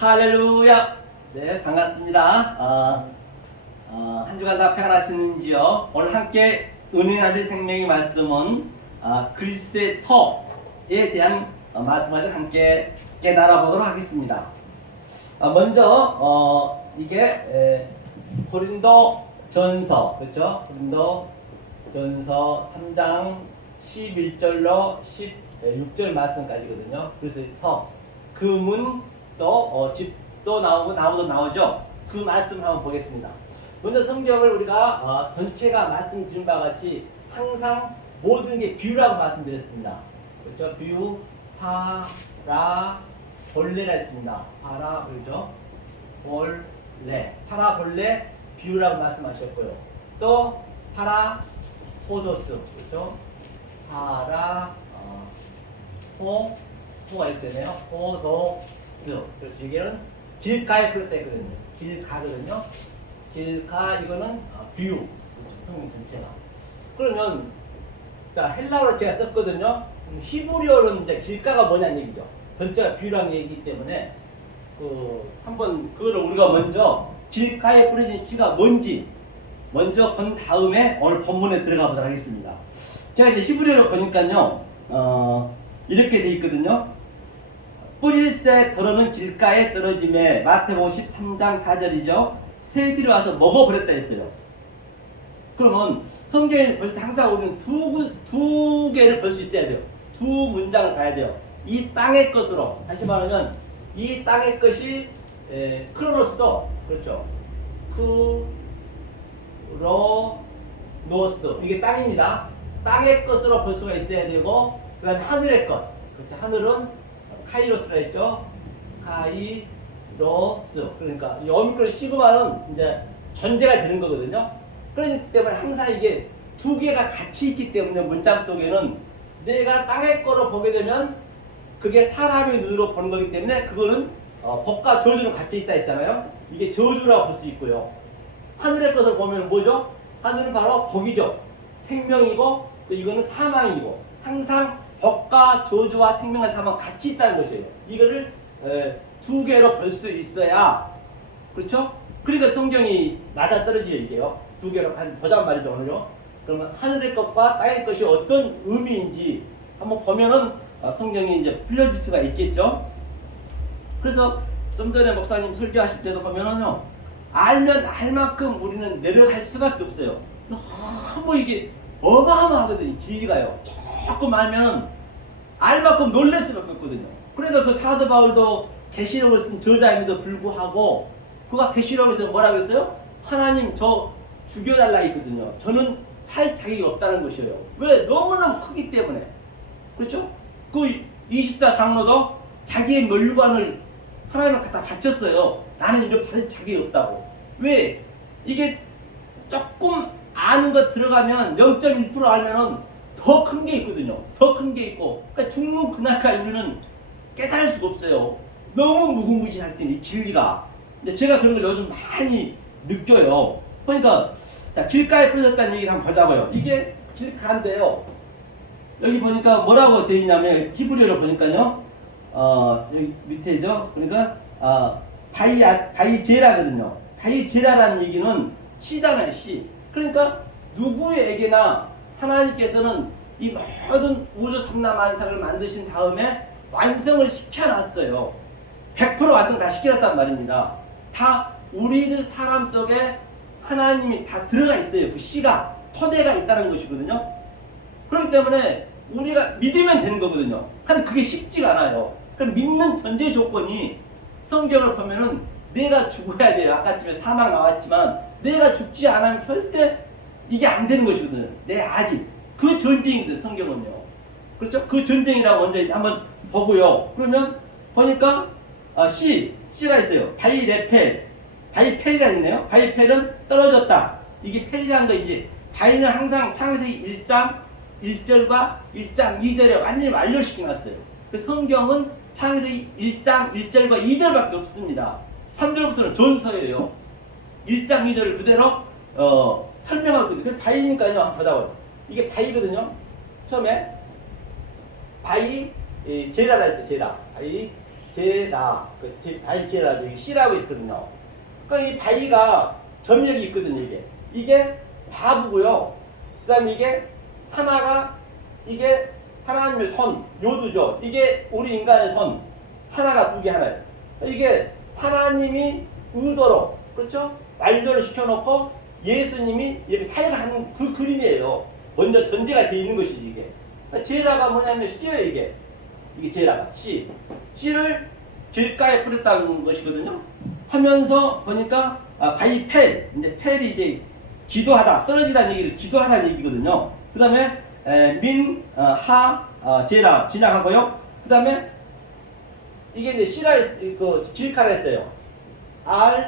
할렐루야. 네, 반갑습니다. 한 주간 다 평안하시는지요? 오늘 함께 은혜하실 생명의 말씀은 그리스도의 터에 대한 말씀을 함께 깨달아 보도록 하겠습니다. 먼저 이게 고린도 전서, 그렇죠? 고린도 전서 3장 11절로 16절 말씀까지거든요. 그래서 터, 금은 또 집도 나오고 나무도 나오죠. 그 말씀 한번 보겠습니다. 먼저 성경을 우리가 전체가 말씀드린 바와 같이 항상 모든 게 비유라고 말씀드렸습니다. 그렇죠? 비유, 파라볼레라 했습니다. 파라볼죠? 볼레, 파라볼레 비유라고 말씀하셨고요. 또 파라포도스, 그렇죠? 포가 있잖아요. 포도스. 그렇죠. 이게는 길가에 그랬다 했거든요. 길가거든요. 길가 이거는 비유. 그렇죠. 성경 전체가. 그러면 자 헬라어로 제가 썼거든요. 히브리어는 이제 길가가 뭐냐는 얘기죠. 전체가 비유라는 얘기이기 때문에 한번 그거를 우리가 먼저 길가에 뿌려진 씨가 뭔지 먼저 본 다음에 오늘 본문에 들어가 보도록 하겠습니다. 제가 이제 히브리어를 보니까요, 이렇게 돼 있거든요. 뿌릴새 덜어는 길가에 떨어짐에 마태복음 13장 4절이죠. 새들이 와서 먹어버렸다 했어요. 그러면 성경에 볼 때 항상 우리는 두 개를 볼 수 있어야 돼요. 두 문장을 봐야 돼요. 이 땅의 것으로, 다시 말하면 이 땅의 것이 크로노스도 그렇죠. 크로노스 이게 땅입니다. 땅의 것으로 볼 수가 있어야 되고, 그 다음에 하늘의 것, 그렇죠. 하늘은 카이로스라 했죠. 카이로스. 그러니까 이 오미크론 시그마는 이제 전제가 되는 거거든요. 그렇기 때문에 항상 이게 두 개가 같이 있기 때문에 문장 속에는 내가 땅의 거로 보게 되면 그게 사람의 눈으로 보는 거기 때문에 그거는 복과 저주는 같이 있다 했잖아요. 이게 저주라고 볼 수 있고요. 하늘의 것을 보면 뭐죠? 하늘은 바로 복이죠. 생명이고 또 이거는 사망이고 항상 복과 저주와 생명과 사망 같이 있다는 것이에요. 이거를 두 개로 볼 수 있어야, 그렇죠? 그러니까 성경이 맞아떨어지죠. 이게요. 두 개로 보자는 말이죠. 오늘요. 그러면 하늘의 것과 땅의 것이 어떤 의미인지 한번 보면은 성경이 이제 풀려질 수가 있겠죠. 그래서 좀 전에 목사님 설교하실 때도 보면은요, 알면 알 만큼 우리는 내려갈 수밖에 없어요. 너무 이게 어마어마하거든요. 진리가요. 조금 알면은 알 만큼 놀랄 수밖에 없거든요. 그러니까 그 사도 바울도 계시록을 쓴 저자임에도 불구하고 그가 계시록에서 뭐라고 했어요? 하나님 저 죽여달라 했거든요. 저는 살 자격이 없다는 것이에요. 왜? 너무나 크기 때문에. 그렇죠? 그 24장로도 자기의 멸류관을 하나님을 갖다 바쳤어요. 나는 이런 받을 자격이 없다고. 왜? 이게 조금 아는 것 들어가면 0.1% 알면은 더 큰 게 있거든요. 더 큰 게 있고, 그러니까 죽는 그날까지 우리는 깨달을 수가 없어요. 너무 무궁무진할 때는 진리가. 근데 제가 그런 걸 요즘 많이 느껴요. 그러니까 자, 길가에 뿌려졌다는 얘기를 한번 보자고요. 이게 길가인데요. 여기 보니까 뭐라고 되어 있냐면 히브리어로 보니까요. 여기 밑에죠. 그러니까 바이제라거든요. 바이제라라는 얘기는 씨잖아요. 씨. 그러니까 누구에게나 하나님께서는 이 모든 우주 삼라만상을 만드신 다음에 완성을 시켜놨어요. 100% 완성 다 시켜놨단 말입니다. 다 우리들 사람 속에 하나님이 다 들어가 있어요. 그 씨가 토대가 있다는 것이거든요. 그렇기 때문에 우리가 믿으면 되는 거거든요. 근데 그게 쉽지가 않아요. 그럼 믿는 전제 조건이 성경을 보면은 내가 죽어야 돼요. 아까쯤에 사망 나왔지만 내가 죽지 않으면 절대 이게 안 되는 것이거든요. 내 아직 그 전쟁이거든요. 성경은요. 그렇죠? 그 전쟁이라고 먼저 한번 보고요. 그러면 보니까 C가 있어요. 바이펠이라 있네요. 바이펠은 떨어졌다. 이게 펠이라는 것이지. 바이는 항상 창세기 1장 1절과 1장 2절에 완전히 완료시켜놨어요. 성경은 창세기 1장 1절과 2절밖에 없습니다. 3절부터는 전서예요. 1장 2절을 그대로 설명하고 있거든요. 바이니까요. 한번 보자고요. 이게 바이거든요. 처음에 바이 제라라 했어요. 제라. 바이 제라, 발제라도 C라고 있거든요. 그러니까 이 바위가 점력이 있거든요, 이게. 이게 바부고요. 그 다음에 이게 하나가, 이게 하나님의 손, 요두죠. 이게 우리 인간의 손. 하나가 두 개 하나예요. 이게 하나님이 의도로, 그렇죠? 완료를 시켜놓고 예수님이 이렇게 사역하는 그 그림이에요. 먼저 전제가 되어 있는 것이지, 이게. 제라가 뭐냐면 C예요, 이게. 이게 제라가 C. C를 길가에 뿌렸다는 것이거든요. 하면서 보니까 바위 펠, 이제 펠이 이제 기도하다, 떨어지다는 얘기를 기도하다는 얘기거든요. 그 다음에 제라 지나가고요. 그 다음에 이게 이제 C라 그 길가라 했어요. R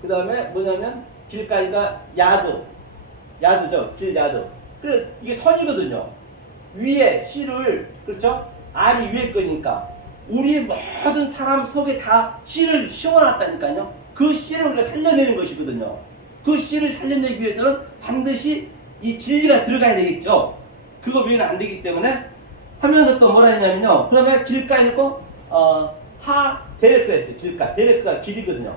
그 다음에 뭐냐면 길가니까 야드죠, 길 야드. 그래 이게 선이거든요. 위에 C를 그렇죠? R이 위에 거니까 우리 모든 사람 속에 다 C를 심어놨다니까요. 그 C를 우리가 살려내는 것이거든요. 그 C를 살려내기 위해서는 반드시 이 진리가 들어가야 되겠죠. 그거 외에는 안 되기 때문에 하면서 또 뭐라 했냐면요. 그러면 길가에 놓고 데레크 했어요. 길가. 데레크가 길이거든요.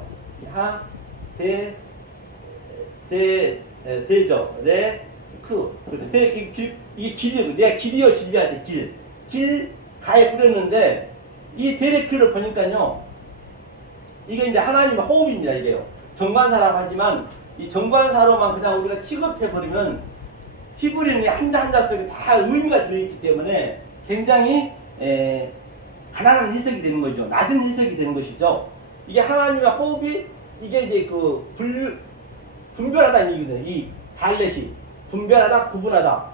대죠. 그렇죠. 이게 길이고 내가 길이요 진리한테 길 가에 뿌렸는데 이 데레크를 보니까요. 이게 이제 하나님의 호흡입니다. 이게요. 정관사라고 하지만 이 정관사로만 그냥 우리가 취급해버리면 히브리는 한자 한자 속에 다 의미가 들어있기 때문에 굉장히 가난한 해석이 되는 거죠. 낮은 해석이 되는 것이죠. 이게 하나님의 호흡이 이게 이제 그 분별하다는 얘기거든요. 이 달렛이 분별하다, 구분하다.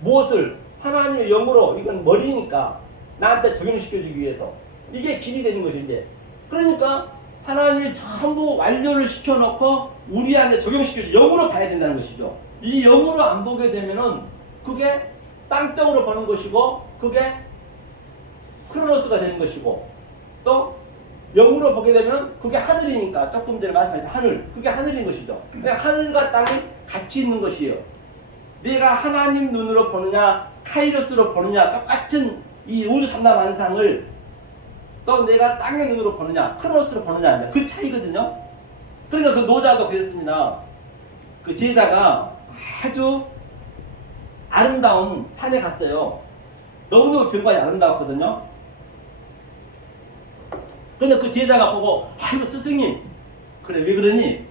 무엇을 하나님의 영으로 이건 머리니까 나한테 적용시켜주기 위해서 이게 길이 되는 것이죠. 이제 그러니까 하나님이 전부 완료를 시켜놓고 우리한테 적용시켜 영으로 봐야 된다는 것이죠. 이 영으로 안 보게 되면은 그게 땅적으로 보는 것이고 그게 크로노스가 되는 것이고 또 영으로 보게 되면 그게 하늘이니까 조금 전에 말씀하신 하늘 그게 하늘인 것이죠. 그러니까 하늘과 땅이 같이 있는 것이에요. 내가 하나님 눈으로 보느냐 카이로스로 보느냐 똑같은 이 우주 삼라만상을 또 내가 땅의 눈으로 보느냐 크로노스로 보느냐 그 차이거든요. 그러니까 그 노자도 그랬습니다. 그 제자가 아주 아름다운 산에 갔어요. 너무너무 경관이 아름다웠거든요. 근데 그 제자가 보고 아이고 스승님 그래 왜 그러니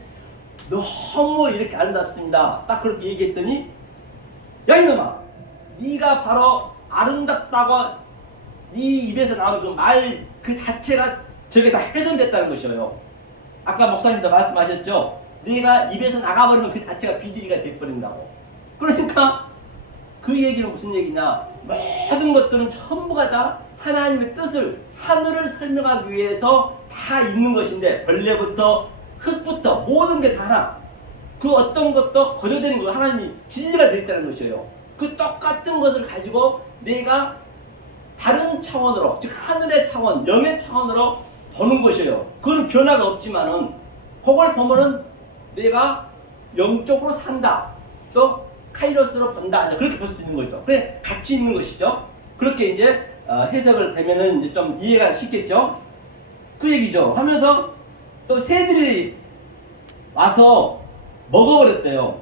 너무 이렇게 아름답습니다. 딱 그렇게 얘기했더니 야 이놈아 네가 바로 아름답다고 네 입에서 나오는 그 말 그 자체가 저게 다 훼손됐다는 것이에요. 아까 목사님도 말씀하셨죠. 네가 입에서 나가버리면 그 자체가 비질이가 돼버린다고. 그러니까 그 얘기는 무슨 얘기냐. 모든 것들은 전부가 다 하나님의 뜻을 하늘을 설명하기 위해서 다 있는 것인데 벌레부터 흙부터 모든 게 다 하나. 그 어떤 것도 거저되는 거 하나님이 진리가 되어 있다는 것이에요. 그 똑같은 것을 가지고 내가 다른 차원으로 즉 하늘의 차원, 영의 차원으로 보는 것이에요. 그건 변화가 없지만은 그걸 보면은 내가 영적으로 산다. 또 카이로스로 본다. 그렇게 볼 수 있는 거죠. 그래 같이 있는 것이죠. 그렇게 이제 해석을 되면은 이제 좀 이해가 쉽겠죠. 그 얘기죠. 하면서 또 새들이 와서 먹어버렸대요.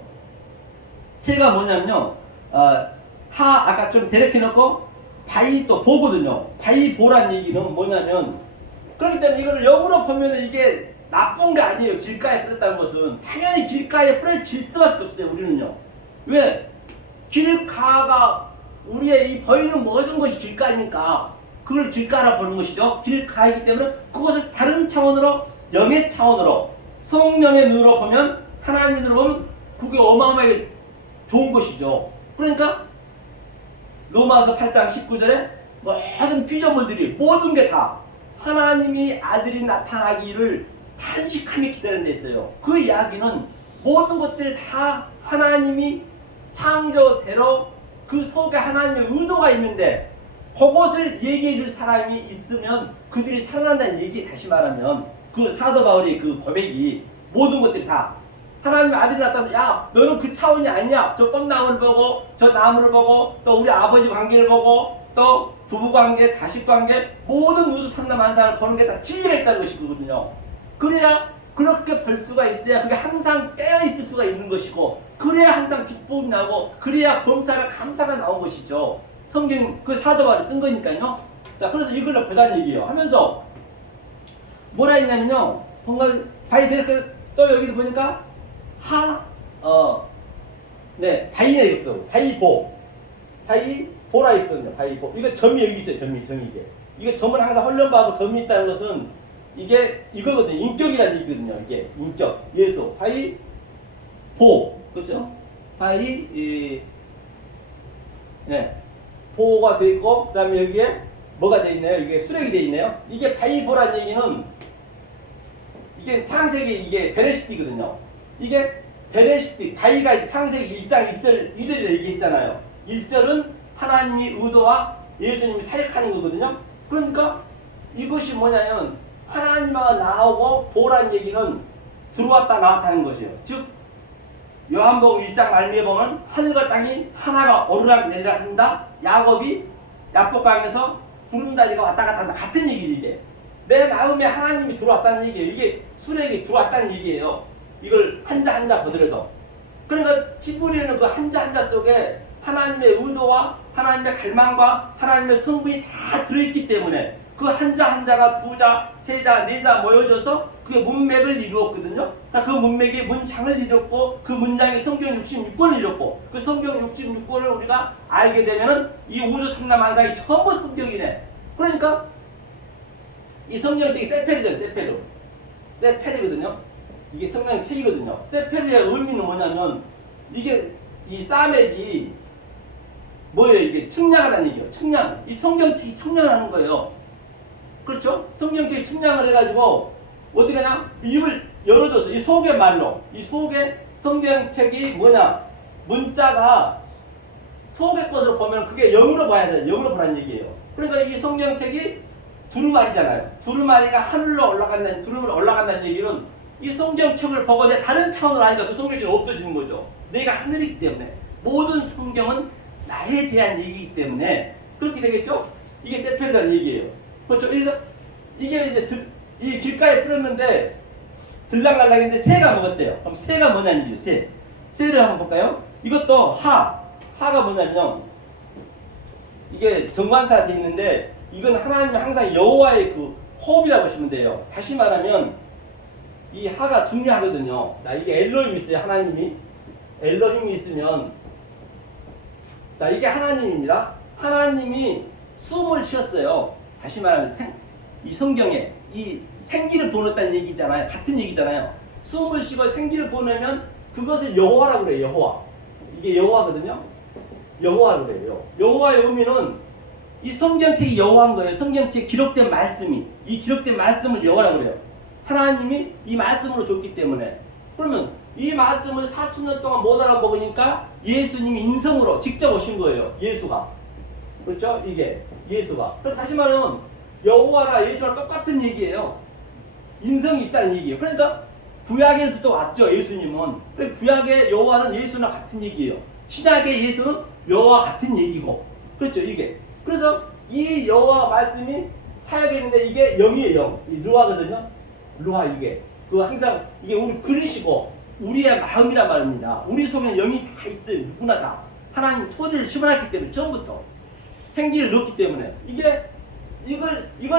새가 뭐냐면요. 아까 좀 대략해 놓고 바위 또 보거든요. 바위 보란 얘기는 뭐냐면 그렇기 때문에 이거를 영으로 보면은 이게 나쁜 게 아니에요. 길가에 뿌렸다는 것은 당연히 길가에 뿌려질 수밖에 없어요. 우리는요. 왜? 길가가 우리의 이 보이는 모든 것이 길가니까 그걸 길가라 보는 것이죠. 길가이기 때문에 그것을 다른 차원으로 영의 차원으로 성령의 눈으로 보면 하나님의 눈으로 보면 그게 어마어마하게 좋은 것이죠. 그러니까 로마서 8장 19절에 모든 피조물들이 모든 게 다 하나님이 아들이 나타나기를 탄식하며 기다리는 데 있어요. 그 이야기는 모든 것들이 다 하나님이 창조대로 그 속에 하나님의 의도가 있는데 그것을 얘기해 줄 사람이 있으면 그들이 살아난다는 얘기. 다시 말하면 그 사도 바울의 그 고백이 모든 것들이 다 하나님의 아들이 나타나서 야 너는 그 차원이 아니냐. 저 꽃나무를 보고 저 나무를 보고 또 우리 아버지 관계를 보고 또 부부관계, 자식관계 모든 우주 삼라만상을 보는 게 다 지혜가 있다는 것이거든요. 그래야 그렇게 볼 수가 있어야 그게 항상 깨어 있을 수가 있는 것이고 그래야 항상 기쁨이 나고 그래야 범사가 감사가 나온 것이죠. 성경 그 사도바울이 쓴 거니까요. 자, 그래서 이걸로 보자는 얘기예요. 하면서 뭐라 했냐면요. 뭔가 바이데르 또 여기도 보니까 바이네 있거든요. 바이보라 있거든요. 바이보. 이거 점이 여기 있어요. 점이 이게. 이거 점은 항상 헐련바하고 점이 있다는 것은 이게 이거거든요. 인격이라는 얘기거든요. 이게 인격, 예수, 바이보, 그렇죠? 보가 돼 있고 그다음에 여기에 뭐가 돼 있나요? 이게 수rek이 돼 있네요. 이게 바이보라는 얘기는 이게 창세기 이게 베레시티거든요. 이게 베레시티 바이가 이제 창세기 1장 1절이라 얘기했잖아요. 1절은 하나님이 의도와 예수님이 사역하는 거거든요. 그러니까 이것이 뭐냐면 하나님과 나오고 보라는 얘기는 들어왔다 나왔다는 것이에요. 즉 요한복음 1장 말미에 보면 하늘과 땅이 하나가 오르락 내리락 한다. 야곱이 야복강에서 구름다리가 왔다 갔다 한다. 같은 얘기예요. 이게 내 마음에 하나님이 들어왔다는 얘기예요. 이게 수rek이 들어왔다는 얘기예요. 이걸 한자 한자 보더라도 그러니까 히브리어는 그 한자 한자 속에 하나님의 의도와 하나님의 갈망과 하나님의 성분이 다 들어있기 때문에 그 한자 한자가 두자, 세자, 네자 모여져서 그게 문맥을 이루었거든요. 그러니까 그 문맥이 문장을 이뤘고 그 문장이 성경 66권을 이뤘고 그 성경 66권을 우리가 알게 되면은 이 우주 삼라만상이 전부 성경이네. 그러니까 이 성경책이 세페르잖아요. 세페르거든요. 이게 성경책이거든요. 세페르의 의미는 뭐냐면 이게 이 사멕이 뭐예요? 이게 측량하라는 얘기예요. 측량. 이 성경책이 측량을 하는 거예요. 그렇죠? 성경책이 측량을 해가지고 어떻게 하냐? 입을 열어줘서 이 속의 말로 이 속의 성경책이 뭐냐? 문자가 속의 것을 보면 그게 영으로 봐야 돼요. 영으로 보라는 얘기예요. 그러니까 이 성경책이 두루마리잖아요. 두루마리가 하늘로 올라간다는 두루마리 올라간다는 얘기는 이 성경책을 보고 내 다른 차원으로 하니까 그 성경책이 없어지는 거죠. 내가 하늘이기 때문에 모든 성경은 나에 대한 얘기이기 때문에 그렇게 되겠죠? 이게 세펠이라는 얘기예요. 그렇죠? 그래서 이게 이제 이 길가에 뿌렸는데 들락날락인데 새가 먹었대요. 그럼 새가 뭐냐는 얘기예요. 새를 한번 볼까요? 이것도 하가 뭐냐면요. 이게 정관사돼 있는데 이건 하나님이 항상 여호와의 그 호흡이라고 보시면 돼요. 다시 말하면 이 하가 중요하거든요. 자, 이게 엘로힘이 있어요. 하나님이 엘로힘이 있으면 자, 이게 하나님입니다. 하나님이 숨을 쉬었어요. 다시 말하면 이 성경에 이 생기를 보냈다는 얘기잖아요. 같은 얘기잖아요. 숨을 쉬고 생기를 보내면 그것을 여호와라고 그래요. 여호와. 이게 여호와거든요. 여호와라고 그래요. 여호와의 의미는 이 성경책이 여호와인 거예요. 성경책에 기록된 말씀이 이 기록된 말씀을 여호와라고 그래요. 하나님이 이 말씀으로 줬기 때문에 그러면 이 말씀을 4,000년 동안 못 알아먹으니까 예수님이 인성으로 직접 오신 거예요. 예수가. 그렇죠? 이게 예수가. 그럼 다시 말하면 여호와나 예수랑 똑같은 얘기예요. 인성이 있다는 얘기예요. 그러니까 구약에서부터 왔죠. 예수님은. 구약의 여호와는 예수나 같은 얘기예요. 신약의 예수는 여호와 같은 얘기고. 그렇죠? 이게. 그래서 이 여호와 말씀이 사역했는데 이게 영이에요. 영. 이 루아거든요. 루아 이게. 그 항상 이게 우리 그릇이고 우리의 마음이란 말입니다. 우리 속에는 영이 다 있어요. 누구나 다. 하나님 토지를 심어놨기 때문에 처음부터 생기를 넣었기 때문에 이걸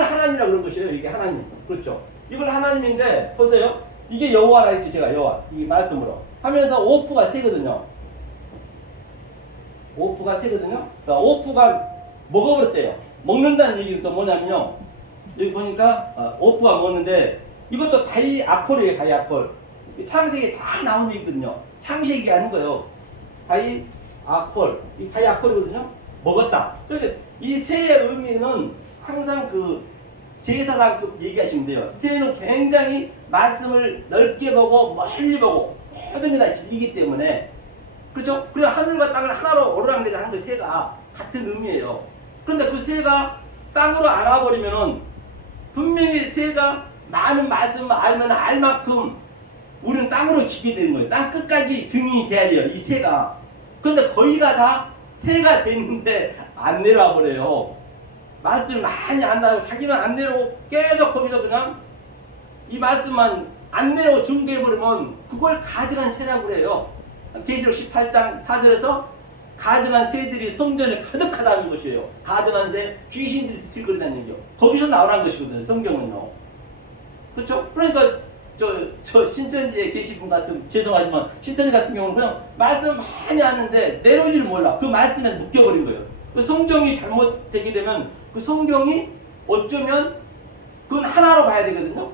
하나님이라고 그런 것이에요. 이게 하나님. 그렇죠. 이걸 하나님인데 보세요. 이게 여호와라 했죠. 제가 여호와 이 말씀으로 하면서 오프가 세거든요. 오프가 세거든요. 그러니까 오프가 먹어버렸대요. 먹는다는 얘기는 또 뭐냐면요. 여기 보니까 오프가 먹는데 이것도 바이아콜이에요. 바이아콜. 창세기에 다 나온 얘기거든요. 창세기 아닌 거예요. 바이아콜. 이 바이아콜이거든요. 먹었다. 그러니까 이 새의 의미는 항상 그 제사장급 얘기하시면 돼요. 새는 굉장히 말씀을 넓게 보고 멀리 보고 모든 게 다 이기 때문에 그렇죠? 그리고 하늘과 땅을 하나로 오르락내리락 하는 게 새가 같은 의미예요. 그런데 그 새가 땅으로 알아버리면은 분명히 새가 많은 말씀을 알면 알 만큼 우리는 땅으로 기게 되는 거예요. 땅 끝까지 증인이 돼야 돼요. 이 새가. 그런데 거기가 다 새가 됐는데 안 내려와 버려요. 말씀을 많이 안다고 자기는 안 내려오고 계속 거기서 그냥 이 말씀만 안 내려오고 중개해버리면 그걸 가증한 새라고 그래요. 계시록 18장 4절에서 가증한 새들이 성전에 가득하다는 것이에요. 가증한 새, 귀신들이 뒤틀거린다는 얘기요. 거기서 나오라는 것이거든요. 성경은요. 그렇죠? 그러니까 저 신천지에 계신 분 같은, 죄송하지만 신천지 같은 경우는 그냥 말씀 많이 하는데 내려오지를 몰라. 그 말씀에 묶여버린 거예요. 그 성경이 잘못되게 되면 그 성경이 어쩌면 그건 하나로 봐야 되거든요.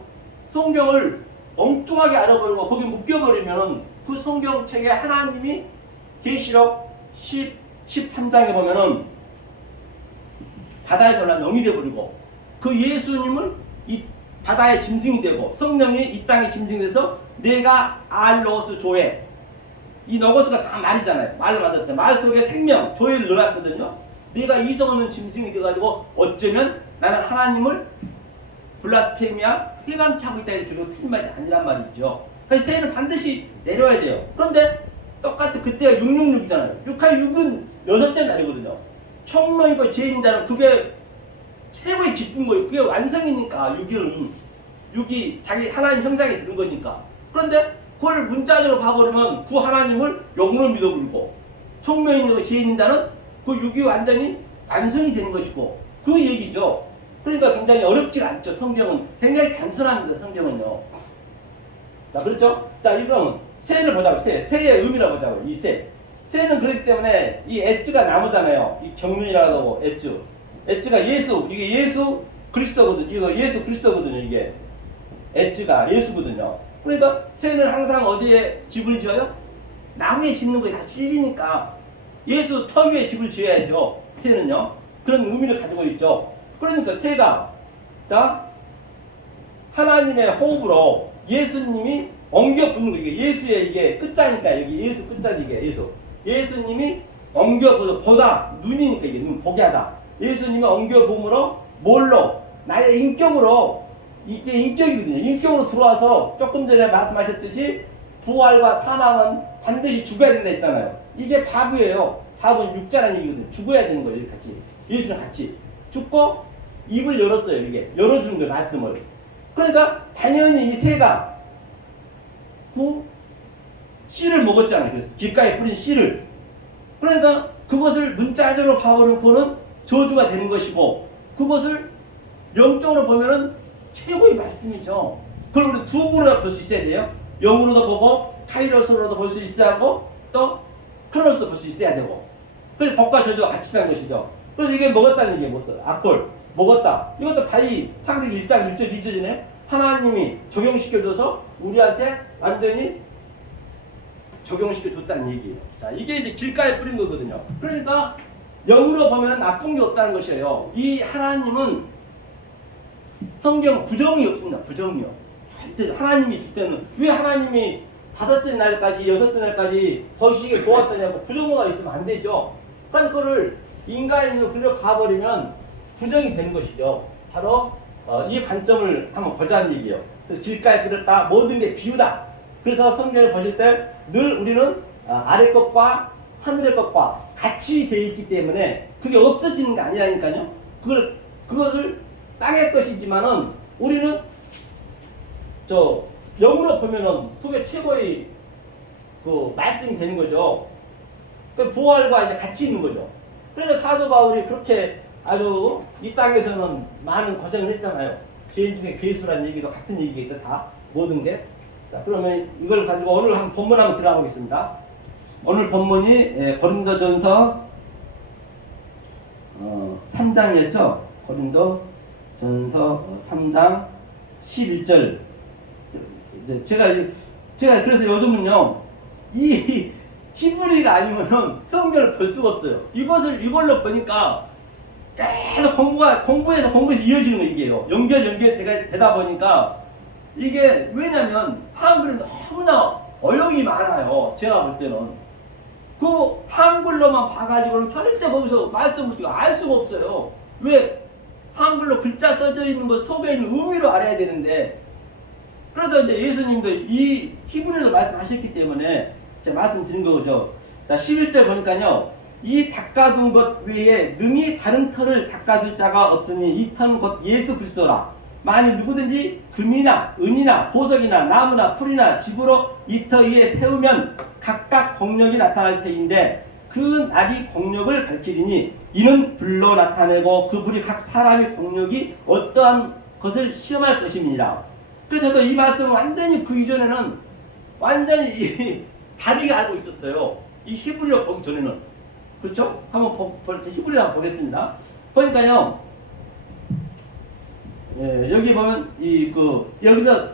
성경을 엉뚱하게 알아버리고 거기 묶여버리면 그 성경책에 하나님이 계시록 13장에 보면은 바다에서 올라온 영이 되어버리고 그 예수님을 이 바다의 짐승이 되고 성령이 이 땅의 짐승이 돼서 내가 알로스 조에, 이 너거스가 다 말이잖아요. 말로 만들었대. 말 속에 생명 조에를 넣어놨거든요. 내가 이성 없는 짐승이 돼가지고 어쩌면 나는 하나님을 블라스페미아 회방치 하고 있다 이렇게 틀린 말이 아니란 말이죠. 그래서 새는 반드시 내려와야 돼요. 그런데 똑같은 그때가 666이잖아요. 616은 여섯째 날이거든요. 청명이고 죄인자는 그게 최고의 기쁜 거예요. 그게 완성이니까 6일은 6이 자기 하나님 형상에 드는 거니까. 그런데 그걸 문자적으로 봐버리면 그 하나님을 영으로 믿어버리고 청명이고 죄인자는 그 6이 완전히 완성이 되는 것이고 그 얘기죠. 그러니까 굉장히 어렵지 않죠. 성경은 굉장히 단순합니다. 성경은요. 자, 그렇죠? 자, 이거는 새를 보자고. 새의 의미라고 보자고. 이 새. 새는 그렇기 때문에 이 엣즈가 나무잖아요. 이 경륜이라고 하고 엣즈. 엣즈가 예수. 이게 예수 그리스도거든요. 이거 예수 그리스도거든요. 이게 엣즈가 예수거든요. 그러니까 새는 항상 어디에 집을 지어요? 나무에 짓는 거에 다 실리니까 예수 터 위에 집을 지어야죠. 새는요. 그런 의미를 가지고 있죠. 그러니까 새가 자 하나님의 호흡으로 예수님이 엉겨 붙는 거. 이게 예수의 이게 끝자니까 여기 예수 끝자리 이게 예수님이 엉겨 보다 눈이니까 이게 눈 보게 하다. 예수님이 엉겨 봄으로 뭘로 나의 인격으로 이게 인격이거든요. 인격으로 들어와서 조금 전에 말씀하셨듯이 부활과 사망은 반드시 죽어야 된다 했잖아요. 이게 밥이에요. 밥은 육자라는 얘기거든요. 죽어야 되는 거예요. 같이 예수랑 같이 죽고 입을 열었어요. 이게 열어주는 거예요. 말씀을. 그러니까 당연히 이 새가 그 씨를 먹었잖아요. 그래서 길가에 뿌린 씨를. 그러니까 그것을 문자적으로 봐버리고는 저주가 되는 것이고 그것을 영적으로 보면은 최고의 말씀이죠. 그걸 우리 두 부로 볼 수 있어야 돼요. 영으로도 보고 카이로스로도 볼 수 있어야 하고 또 크로노스도 볼 수 있어야 되고. 그래서 법과 저주가 같이 사는 것이죠. 그래서 이게 먹었다는 게 뭐였어요? 악골 먹었다. 이것도 다이 창세기 1장 1절 2절이네. 하나님이 적용시켜줘서 우리한테 완전히 적용시켜줬다는 얘기예요. 자, 이게 이제 길가에 뿌린 거거든요. 그러니까 영으로 보면 나쁜 게 없다는 것이에요. 이 하나님은 성경 부정이 없습니다. 부정이요. 하나님이 있을 때는 왜 하나님이 다섯째 날까지 여섯째 날까지 거시기에 좋았더냐고 부정어가 있으면 안 되죠. 그러니까 그거를 인간으로 그대로 가버리면 부정이 되는 것이죠. 바로 이 관점을 한번 보자는 얘기예요. 그래서 길가에 뿌렸다. 모든 게 비유다. 그래서 성경을 보실 때 늘 우리는 아래 것과 하늘의 것과 같이 되어 있기 때문에 그게 없어지는 게 아니라니까요. 그것을 땅의 것이지만은 우리는 영으로 보면은 그게 최고의 그 말씀이 되는 거죠. 그 부활과 이제 같이 있는 거죠. 그러니까 사도 바울이 그렇게 아주 이 땅에서는 많은 고생을 했잖아요. 죄인 중에 괴수라는 얘기도 같은 얘기겠죠. 다 모든 게. 자, 그러면 이걸 가지고 오늘 한 본문 한번 들어가 보겠습니다. 오늘 본문이 고린도전서 3장이었죠. 고린도전서 3장 11절. 제가 그래서 요즘은요 이 히브리가 아니면은 성경을 볼 수가 없어요. 이걸로 보니까 계속 공부해서 이어지는 거 이게요. 연결 되다 보니까 이게 왜냐면 한글은 너무나 어용이 많아요. 제가 볼 때는 그 한글로만 봐가지고는 절대 거기서 말씀을 알 수가 없어요. 왜? 한글로 글자 써져 있는 것 속에 있는 의미를 알아야 되는데 그래서 이제 예수님도 이 히브리어로 말씀하셨기 때문에 제가 말씀드린 거죠. 자, 11절 보니까요. 이 닦아둔 것 외에 능히 다른 터를 닦아둘 자가 없으니 이 터는 곧 예수 그리스도라. 만일 누구든지 금이나 은이나 보석이나 나무나 풀이나 집으로 이 터 위에 세우면 각각 공력이 나타날 터인데 그 날이 공력을 밝히리니 이는 불로 나타내고 그 불이 각 사람의 공력이 어떠한 것을 시험할 것입니다. 그래서 저도 이 말씀을 완전히 그 이전에는 완전히 다르게 알고 있었어요. 이 히브리어 보기 전에는. 그렇죠? 한번 히브리어 한번 보겠습니다. 보니까요, 예, 여기 보면 여기서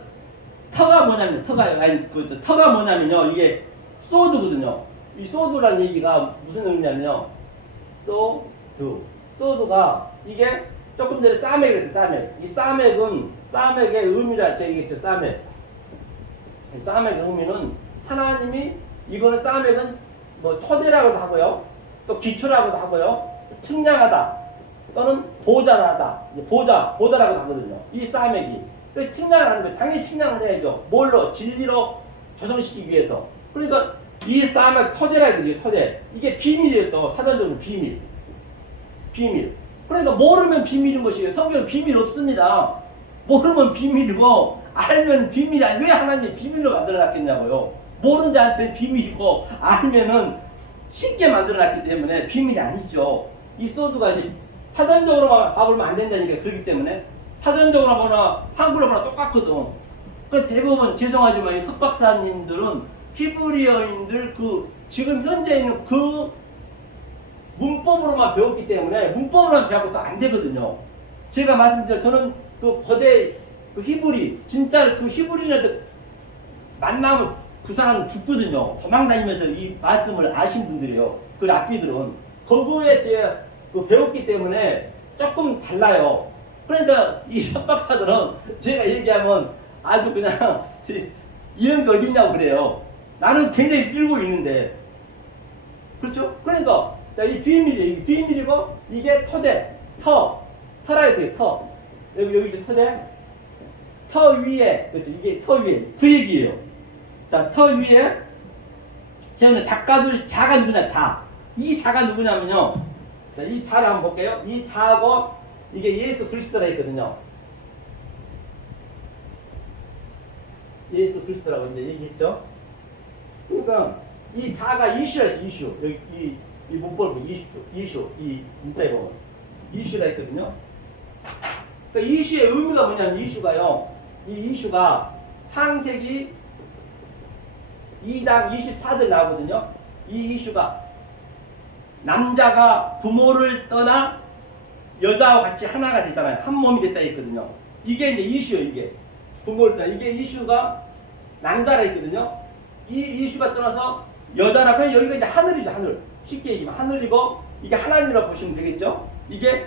터가 뭐냐면 터가 뭐냐면요, 이게 소드거든요. 이 소드라는 얘기가 무슨 의미냐면요, 소드가 이게 조금 전에 싸맥이랬어요. 싸맥. 이 싸맥의 의미라 저기겠죠. 싸맥의 의미는 하나님이 이거는 싸맥은 뭐 토대라고도 하고요, 또 기초라고도 하고요, 측량하다 또는 보좌하다, 보다라고도 하거든요. 이 싸맥이 측량하는 거 당연히 측량을 해야죠. 뭘로? 진리로 조성시키기 위해서. 그러니까 이 싸맥 토대라는 게 토대. 이게 비밀이에요. 또 사전적으로 비밀. 그러니까 모르면 비밀인 것이에요. 성경은 비밀 없습니다. 모르면 비밀이고 알면 비밀이 아니. 왜 하나님이 비밀로 만들어놨겠냐고요. 모르는 자한테는 비밀이고 알면은 쉽게 만들어놨기 때문에 비밀이 아니죠. 이 소드가 이제 사전적으로만 봐보면 안 된다니까. 그렇기 때문에 사전적으로 보나 한글로 보나 똑같거든. 그 대부분 죄송하지만 이 석박사님들은 히브리어인들 지금 현재 있는 문법으로만 배웠기 때문에 문법으로만 배워도 안 되거든요. 제가 말씀드린 저는 고대 히브리 진짜 히브리인들 만나면 그 사람은 죽거든요. 도망다니면서 이 말씀을 아신 분들이에요. 그 랍비들은 거기에 제가 배웠기 때문에 조금 달라요. 그러니까 이 석박사들은 제가 얘기하면 아주 그냥 이런 게 어디냐고 그래요. 나는 굉장히 들고 있는데. 그렇죠? 그러니까 자, 이 비밀이고 이게 토대, 터라 했어요. 터. 여기 토대. 터 위에, 그렇죠? 이게 터 위에 그 얘기예요. 자, 터 위에 제가 닦아둘 자가 누구냐? 자. 이 자가 누구냐면요. 자, 이 자를 한번 볼게요. 이 자하고 이게 예수 그리스도라 했거든요. 예수 그리스도라고 이제 얘기했죠. 그러니까 이 자가 이슈라 했어. 이슈. 여기 이 문법을 보면 이슈. 이 문자에 보면 이슈라 했거든요. 그러니까 이슈의 의미가 뭐냐면 이슈가요. 이 이슈가 창세기 2장 24절 나오거든요. 이 이슈가 남자가 부모를 떠나 여자와 같이 하나가 됐잖아요. 한 몸이 됐다 했거든요. 이게 이제 이슈예요. 이게 부모를 떠나 이게 이슈가 남자라 했거든요. 이 이슈가 떠나서 여자라 그냥 여기가 이제 하늘이죠. 하늘. 쉽게 얘기하면 하늘이고 이게 하나님이라고 보시면 되겠죠. 이게